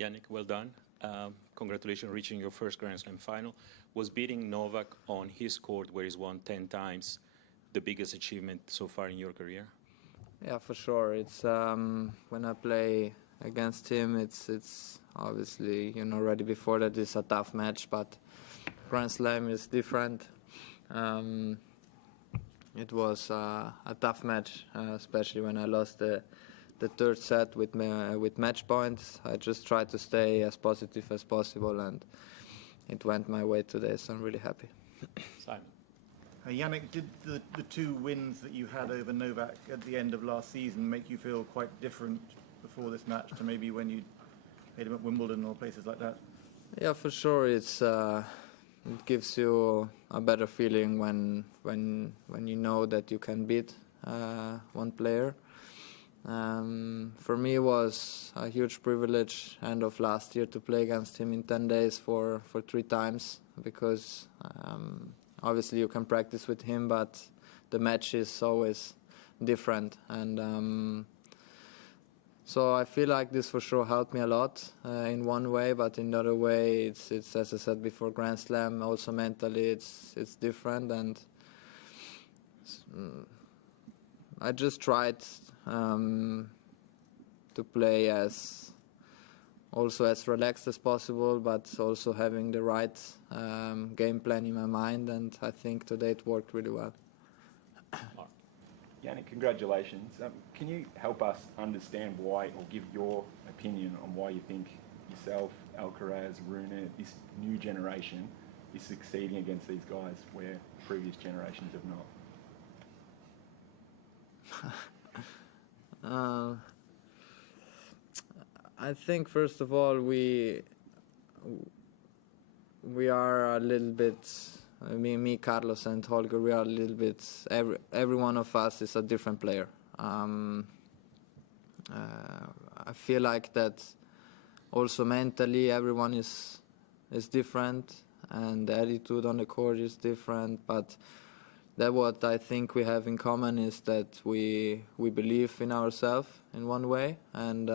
Jannik, well done. Congratulations reaching your first Grand Slam final. Was beating Novak on his court, where he's won 10 times, the biggest achievement so far in your career? Yeah, for sure. It's when I play against him, it's obviously, already before that it's a tough match, but Grand Slam is different. It was a tough match, especially when I lost the third set with match points. I just tried to stay as positive as possible, and it went my way today, so I'm really happy. Simon. Jannik, did the two wins that you had over Novak at the end of last season make you feel quite different before this match to maybe when you played him at Wimbledon or places like that? Yeah, for sure. It gives you a better feeling when you know that you can beat one player. For me, it was a huge privilege end of last year to play against him in 10 days for 3 times, because obviously you can practice with him, but the match is always different. And so I feel like this for sure helped me a lot in one way, but in another way, it's as I said before, Grand Slam, also mentally it's different. And I just tried to play as relaxed as possible, but also having the right game plan in my mind, and I think today it worked really well. Jannik, congratulations. Can you help us understand why, or give your opinion on why you think yourself, Alcaraz, Rune, this new generation is succeeding against these guys where previous generations have not? I think first of all we are a little bit, me, Carlos and Holger, we are a little bit, every one of us is a different player. I feel like that also mentally everyone is different, and the attitude on the court is different, but that what I think we have in common is that we believe in ourselves in one way, and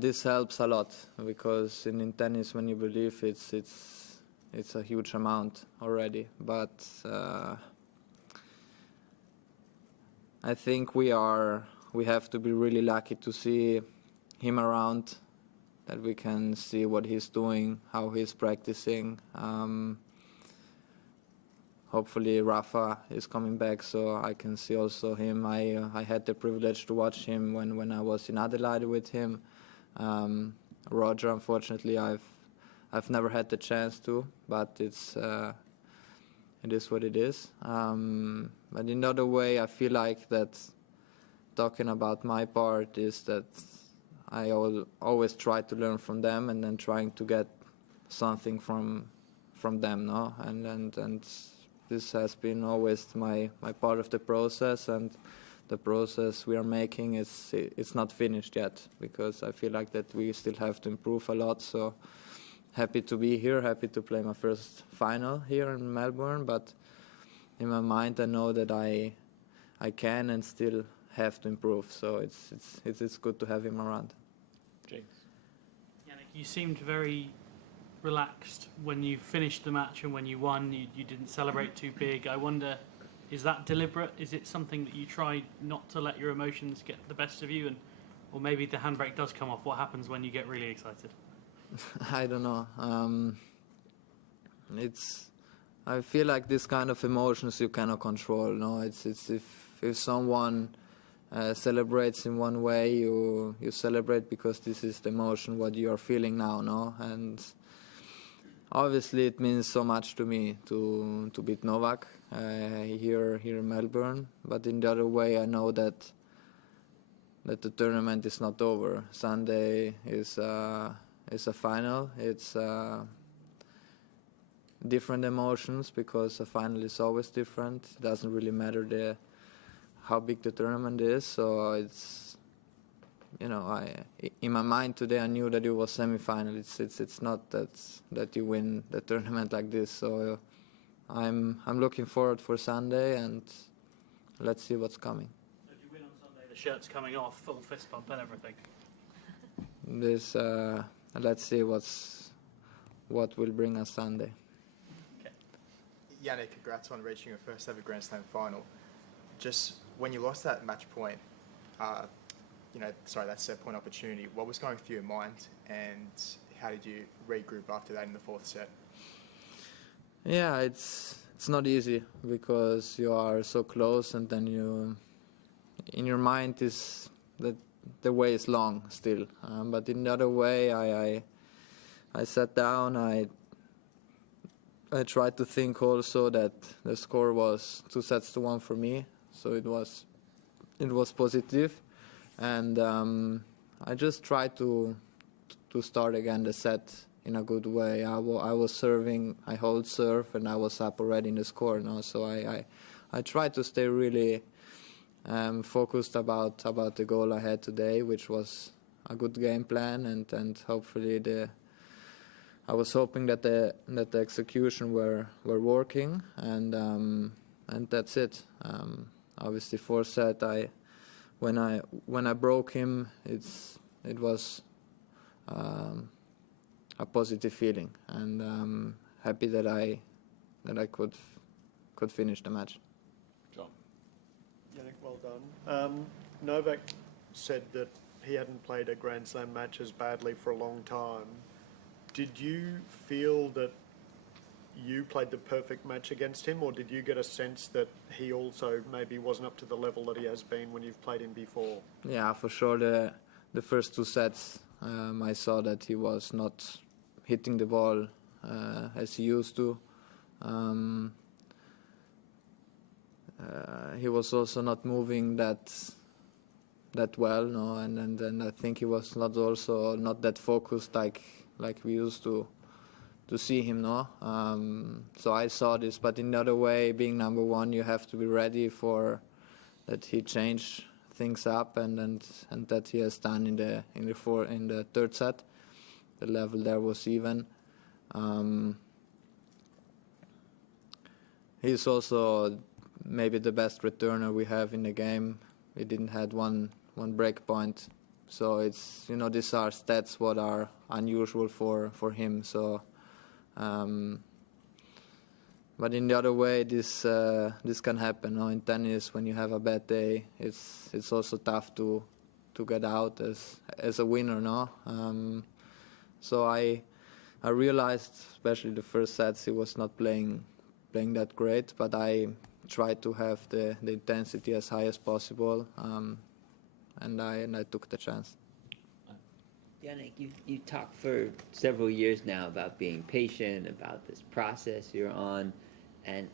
this helps a lot, because in tennis when you believe it's a huge amount already. But I think we have to be really lucky to see him around, that we can see what he's doing, how he's practicing. Hopefully Rafa is coming back, so I can see also him. I had the privilege to watch him when I was in Adelaide with him. Roger, unfortunately, I've never had the chance to, but it is what it is. But in another way, I feel like that talking about my part is that I always try to learn from them, and then trying to get something from them, no? And this has been always my part of the process, and the process we are making it's not finished yet, because I feel like that we still have to improve a lot. So happy to be here, happy to play my first final here in Melbourne, but in my mind I know that I can and still have to improve. So it's good to have him around. James. Jannik, you seemed very relaxed when you finished the match, and when you won, you didn't celebrate too big. I wonder, is that deliberate? Is it something that you try not to let your emotions get the best of you? Or maybe the handbrake does come off. What happens when you get really excited? I don't know. I feel like this kind of emotions you cannot control. No, it's if someone celebrates in one way, you celebrate because this is the emotion what you are feeling now, no? And obviously it means so much to me to beat Novak here in Melbourne. But in the other way, I know that the tournament is not over. Sunday is a final. It's different emotions, because a final is always different. It doesn't really matter how big the tournament is. So it's, in my mind today I knew that it was semi-final. It's not that you win the tournament like this. So I'm looking forward for Sunday, and let's see what's coming. If you win on Sunday, the shirt's coming off, full fist bump and everything. this let's see what will bring us Sunday. Yannick, congrats on reaching your first ever Grand Slam final. Just when you lost that match point, that set point opportunity, what was going through your mind, and how did you regroup after that in the fourth set? Yeah, it's not easy because you are so close, and then in your mind is that the way is long still. But in the other way, I sat down. I tried to think also that the score was 2-1 for me, so it was positive, and I just tried to start again the set in a good way. I was serving, I hold serve, and I was up already in the score now. So I tried to stay really focused about the goal I had today, which was a good game plan, and hopefully I was hoping that the execution were working, and that's it. Obviously, fourth set, when I broke him, it was a positive feeling, and I'm happy that I could finish the match. John. Yannick, well done. Novak said that he hadn't played a Grand Slam match as badly for a long time. Did you feel that you played the perfect match against him, or did you get a sense that he also maybe wasn't up to the level that he has been when you've played him before? Yeah, for sure. The first two sets, I saw that he was not hitting the ball as he used to. He was also not moving that well, no, and then I think he was not that focused like we used to see him, no. So I saw this, but in the other way, being number one, you have to be ready for that he changed things up, and that he has done in the third set. The level there was even. He's also maybe the best returner we have in the game. We didn't had one break point, so it's these are stats what are unusual for him. So, but in the other way, this can happen. No? In tennis, when you have a bad day, it's also tough to get out as a winner. No. So I realized, especially the first sets, he was not playing that great, but I tried to have the intensity as high as possible, and I took the chance. Yannick, you talked for several years now about being patient, about this process you're on, and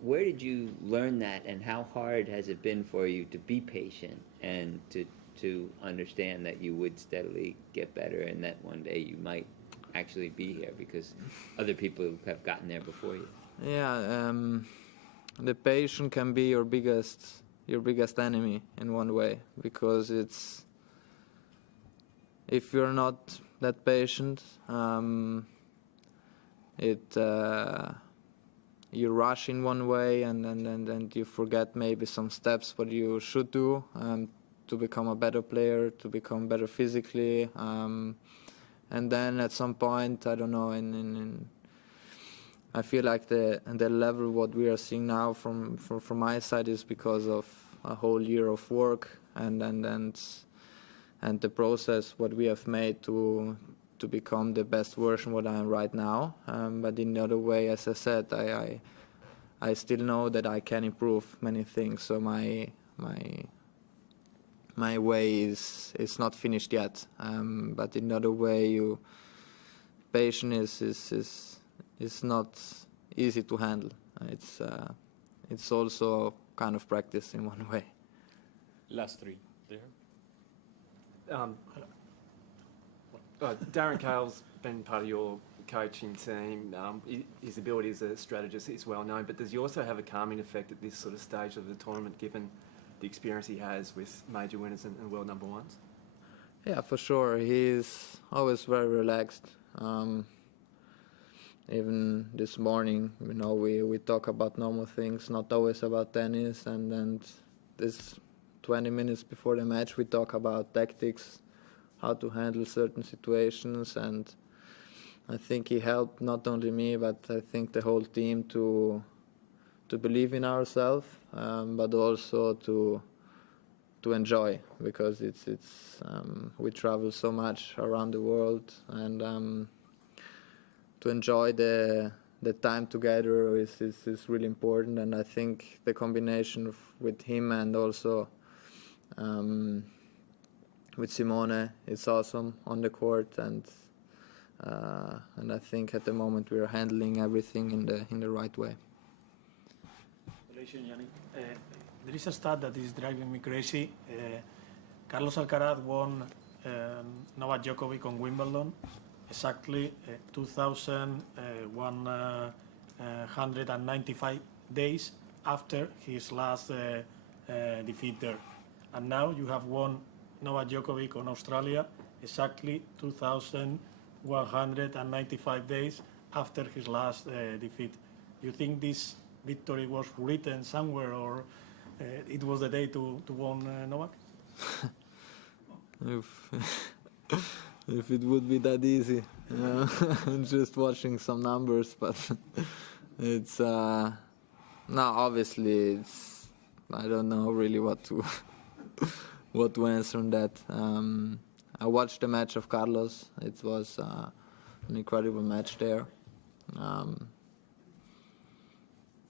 where did you learn that, and how hard has it been for you to be patient and to understand that you would steadily get better and that one day you might actually be here because other people have gotten there before you? Yeah, the patient can be your biggest enemy in one way, because if you're not that patient, you rush in one way and you forget maybe some steps what you should do to become a better player, to become better physically, and then at some point, I don't know, I feel like the level what we are seeing now from my side is because of a whole year of work and the process what we have made to become the best version what I am right now. But in the other way, as I said, I still know that I can improve many things. So my way is not finished yet. But in the other way, patience is not easy to handle. It's also kind of practice in one way. Last three there. Darren Cale's been part of your coaching team. His ability as a strategist is well known, but does he also have a calming effect at this sort of stage of the tournament, given the experience he has with major winners and world number ones? Yeah, for sure. He's always very relaxed. Even this morning, we talk about normal things, not always about tennis, and this 20 minutes before the match, we talk about tactics, to handle certain situations, and I think he helped not only me but I think the whole team to believe in ourselves, but also to enjoy, because it's we travel so much around the world, and to enjoy the time together is really important. And I think the combination with him and also with Simone is awesome on the court, and I think at the moment we are handling everything in the right way. Congratulations, Yannick. There is a stat that is driving me crazy. Carlos Alcaraz won Novak Djokovic on Wimbledon exactly 2,195 days after his last defeat there. And now you have won Novak Djokovic on Australia exactly 2,195 days after his last defeat. Do you think this victory was written somewhere, or it was the day to win Novak? If it would be that easy, just watching some numbers, but it's no, obviously it's, I don't know really what to what to answer on that. I watched the match of Carlos. It was an incredible match there.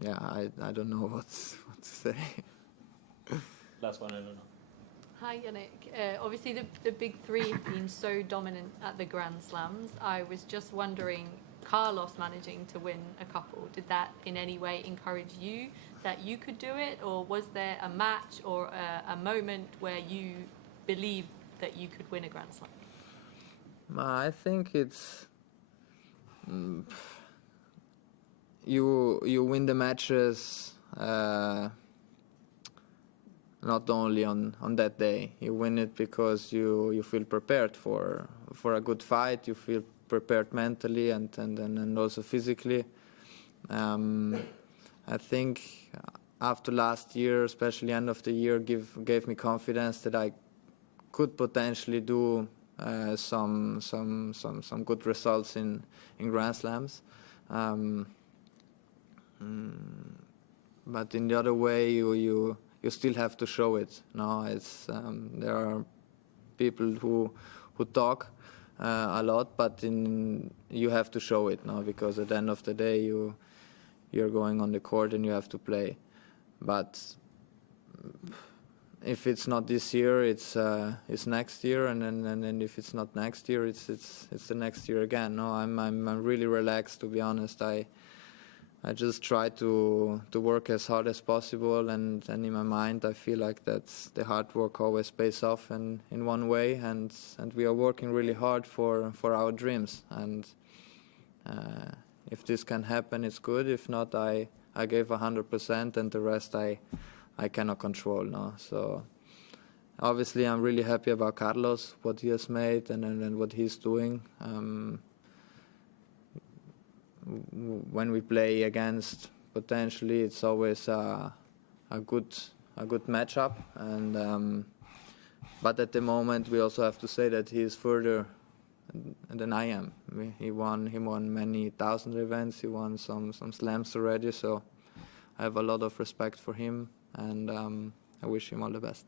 Yeah, I don't know what to say. Last one, I don't know. Hi, Yannick. Obviously, the big three have been so dominant at the Grand Slams. I was just wondering, Carlos managing to win a couple, did that in any way encourage you that you could do it? Or was there a match or a moment where you believed that you could win a Grand Slam? I think it's... You win the matches not only on that day. You win it because you feel prepared for a good fight. You feel prepared mentally and also physically. I think after last year, especially end of the year, gave me confidence that I could potentially do some good results in Grand Slams. But in the other way, you still have to show it. No, it's there are people who talk a lot, but you have to show it. No, because at the end of the day, you're going on the court and you have to play. But if it's not this year, it's next year, and then if it's not next year, it's the next year again. No, I'm really relaxed, to be honest. I just try to work as hard as possible, and in my mind I feel like that's the hard work always pays off in one way, and we are working really hard for our dreams, and if this can happen, it's good. If not, I gave 100%, and the rest I cannot control now. So obviously I'm really happy about Carlos, what he has made and what he's doing. When we play against, potentially it's always a good matchup, and but at the moment we also have to say that he is further than I am. He won many thousand events. He won some slams already, so I have a lot of respect for him, and I wish him all the best.